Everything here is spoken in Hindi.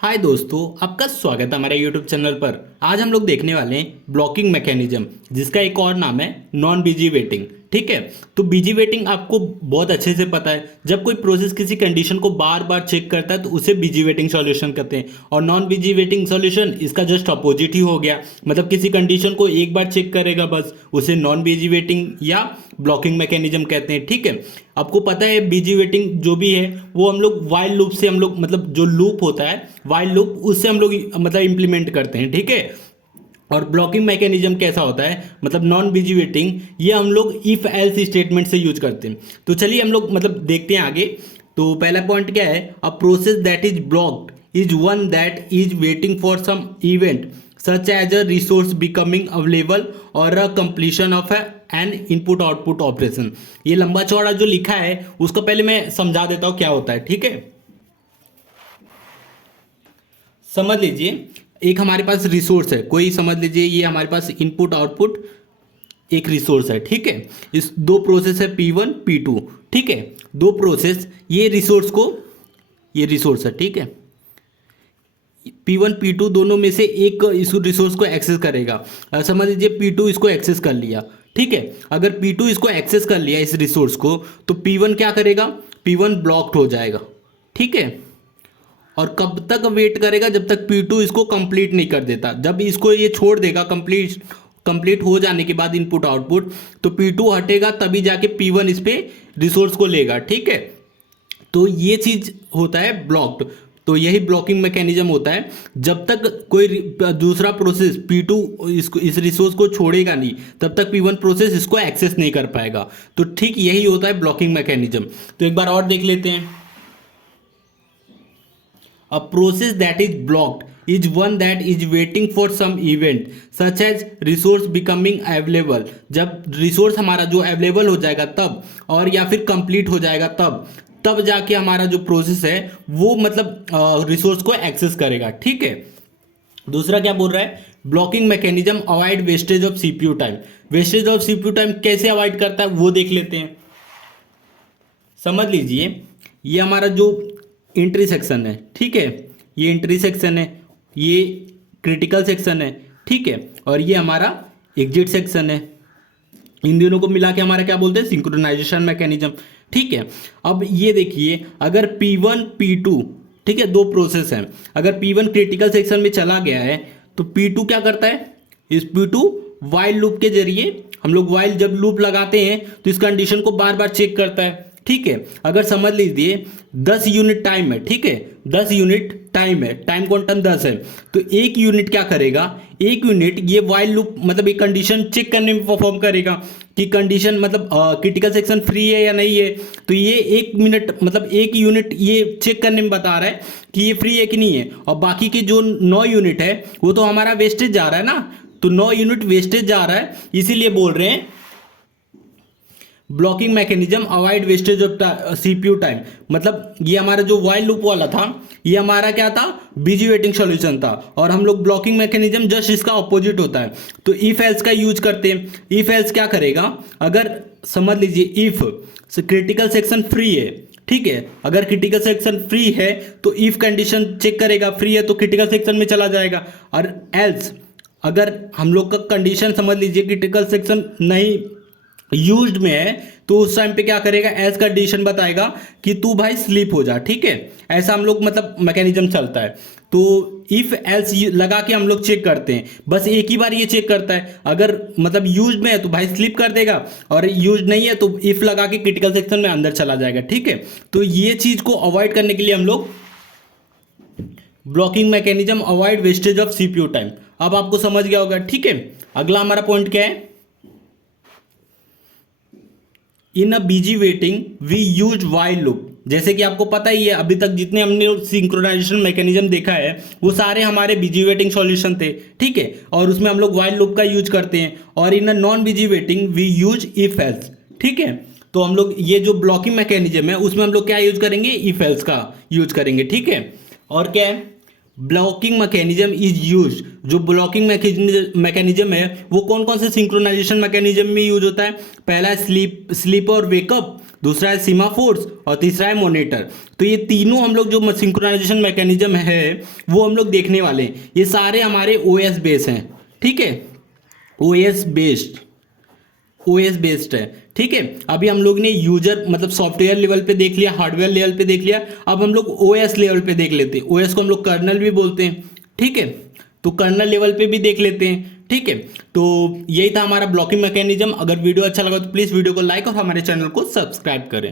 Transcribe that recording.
हाय दोस्तों, आपका स्वागत है हमारे यूट्यूब चैनल पर। आज हम लोग देखने वाले हैं ब्लॉकिंग मैकेनिज्म, जिसका एक और नाम है नॉन बिजी वेटिंग। ठीक है, तो बिजी वेटिंग आपको बहुत अच्छे से पता है। जब कोई प्रोसेस किसी कंडीशन को बार बार चेक करता है तो उसे बिजी वेटिंग सॉल्यूशन कहते हैं। और नॉन बिजी वेटिंग सॉल्यूशन इसका जस्ट अपोजिट ही हो गया, मतलब किसी कंडीशन को एक बार चेक करेगा बस, उसे नॉन बिजी वेटिंग या ब्लॉकिंग मैकेनिज्म कहते हैं। ठीक है, आपको पता है बिजी वेटिंग जो भी है वो हम लोग वाइल लूप से हम लोग मतलब जो लूप होता है वाइल लूप, उससे हम लोग मतलब इंप्लीमेंट करते हैं। ठीक है, और ब्लॉकिंग मैकेनिज्म कैसा होता है, मतलब नॉन बिजी वेटिंग, ये हम लोग इफ एल्स स्टेटमेंट से यूज करते हैं। तो चलिए हम लोग मतलब देखते हैं आगे। तो पहला पॉइंट क्या है, a process that is blocked is one that is waiting for some event such as a resource becoming available और a completion of an input output operation. ये लंबा चौड़ा जो लिखा है उसको पहले मैं समझा देता हूं क्या होता है। ठीक है, समझ लीजिए एक हमारे पास रिसोर्स है कोई, समझ लीजिए ये हमारे पास इनपुट आउटपुट एक रिसोर्स है। ठीक है, इस दो प्रोसेस है P1 P2। ठीक है, दो प्रोसेस ये रिसोर्स को, ये रिसोर्स है। ठीक है, P1 P2 दोनों में से एक इस रिसोर्स को एक्सेस करेगा। समझ लीजिए P2 इसको एक्सेस कर लिया। ठीक है, अगर P2 इसको एक्सेस कर लिया इस रिसोर्स को, तो P1 क्या करेगा, P1 ब्लॉक्ड हो जाएगा। ठीक है, और कब तक वेट करेगा, जब तक P2 इसको कंप्लीट नहीं कर देता। जब इसको ये छोड़ देगा कंप्लीट हो जाने के बाद इनपुट आउटपुट, तो P2 हटेगा, तभी जाके P1 इस पे रिसोर्स को लेगा। ठीक है, तो ये चीज होता है ब्लॉक्ड। तो यही ब्लॉकिंग मैकेनिज्म होता है। जब तक कोई दूसरा प्रोसेस P2 इसको इस रिसोर्स को छोड़ेगा नहीं, तब तक P1 प्रोसेस इसको एक्सेस नहीं कर पाएगा। तो ठीक यही होता है ब्लॉकिंग मैकेनिज्म। तो एक बार और देख लेते हैं। A process that is blocked is one that is waiting for some event such as resource becoming available। जब रिसोर्स हमारा जो अवेलेबल हो जाएगा तब, और या फिर कंप्लीट हो जाएगा तब जाके हमारा जो प्रोसेस है वो मतलब रिसोर्स को एक्सेस करेगा। ठीक है, दूसरा क्या बोल रहा है, blocking mechanism avoid wastage of CPU time. Wastage of CPU time कैसे अवॉइड करता है वो देख लेते हैं। समझ लीजिए ये हमारा जो एंट्री सेक्शन है, ठीक है, ये एंट्री सेक्शन है, ये क्रिटिकल सेक्शन है। ठीक है, और ये हमारा एग्जिट सेक्शन है। इन दोनों को मिला के हमारा क्या बोलते हैं, सिंक्रोनाइजेशन मैकेनिज्म। ठीक है, अब ये देखिए अगर P1 P2, ठीक है, दो प्रोसेस हैं, अगर P1 क्रिटिकल सेक्शन में चला गया है तो P2 क्या करता है, इस P2 वाइल लूप के जरिए, हम लोग वाइल जब लूप लगाते हैं तो इस कंडीशन को बार बार चेक करता है। ठीक है, अगर समझ लीजिए 10 यूनिट टाइम है, ठीक है, 10 यूनिट टाइम है, टाइम क्वांटम 10 है, तो एक यूनिट क्या करेगा, एक यूनिट ये वाइल लूप मतलब एक कंडीशन चेक करने में परफॉर्म करेगा कि कंडीशन मतलब क्रिटिकल सेक्शन फ्री है या नहीं है। तो ये एक मिनट मतलब एक यूनिट ये चेक करने में बता रहा है कि ये फ्री है कि नहीं है। और बाकी के जो 9 यूनिट है वो तो हमारा वेस्टेज जा रहा है ना, तो 9 यूनिट वेस्टेज जा रहा है, इसीलिए बोल रहे हैं blocking mechanism avoid wastage of CPU time. मतलब ये हमारा जो वाइल लूप वाला था ये हमारा क्या था, बिजी वेटिंग सॉल्यूशन था, और हम लोग ब्लॉकिंग मैकेनिज्म जस्ट इसका ऑपोजिट होता है। तो इफ एल्स का यूज करते हैं। इफ एल्स क्या करेगा, अगर समझ लीजिए इफ क्रिटिकल सेक्शन फ्री है, ठीक है, अगर क्रिटिकल सेक्शन फ्री है तो इफ कंडीशन चेक करेगा, फ्री है तो क्रिटिकल सेक्शन में चला जाएगा। और एल्स अगर हम लोग का कंडीशन समझ लीजिए क्रिटिकल सेक्शन नहीं यूज्ड में है तो उस टाइम पे क्या करेगा, एज कंडीशन बताएगा कि तू भाई स्लीप हो जा। ठीक है, ऐसा हम लोग मतलब मैकेनिज्म चलता है। तो इफ एल्स लगा के हम लोग चेक करते हैं, बस एक ही बार ये चेक करता है, अगर मतलब यूज में है तो भाई स्लीप कर देगा, और यूज नहीं है तो इफ लगा के क्रिटिकल सेक्शन में अंदर चला जाएगा। ठीक है, तो ये चीज को अवॉइड करने के लिए हम लोग blocking mechanism avoid wastage of CPU time. अब आपको समझ गया होगा। ठीक है, अगला हमारा पॉइंट क्या है, in a busy waiting we use while loop. जैसे कि आपको पता ही है अभी तक जितने हमने सिंक्रोनाइजेशन मैकेनिज्म देखा है वो सारे हमारे बिजी वेटिंग सॉल्यूशन थे। ठीक है, और उसमें हम लोग वाइल लूप का यूज करते हैं। और in a non busy waiting we use if else. ठीक है, तो हम लोग ये जो ब्लॉकिंग मैकेनिज्म है उसमें हम लोग क्या यूज करेंगे, इफ एल्स का यूज करेंगे। ठीक है, और क्या है, ब्लॉकिंग मैकेनिज्म इज यूज। जो ब्लॉकिंग मैकेनिज्म है वो कौन कौन से सिंक्रोनाइजेशन मैकेनिज्म में यूज होता है, पहला है स्लीप और वेकअप, दूसरा है सीमाफोर्स और तीसरा है मॉनिटर। तो ये तीनों हम लोग जो सिंक्रोनाइजेशन मैकेनिज्म है वो हम लोग देखने वाले हैं। ये सारे हमारे ओएस बेस हैं, ठीक है, ओएस बेस्ड है, ठीक है। अभी हम लोग ने यूजर मतलब सॉफ्टवेयर लेवल पे देख लिया, हार्डवेयर लेवल पे देख लिया, अब हम लोग ओएस लेवल पे देख लेते हैं। ओएस को हम लोग कर्नल भी बोलते हैं, ठीक है, तो कर्नल लेवल पे भी देख लेते हैं, ठीक है। तो यही था हमारा ब्लॉकिंग मैकेनिज्म। अगर वीडियो अच्छा लगा तो प्लीज़ वीडियो को लाइक और हमारे चैनल को सब्सक्राइब करें।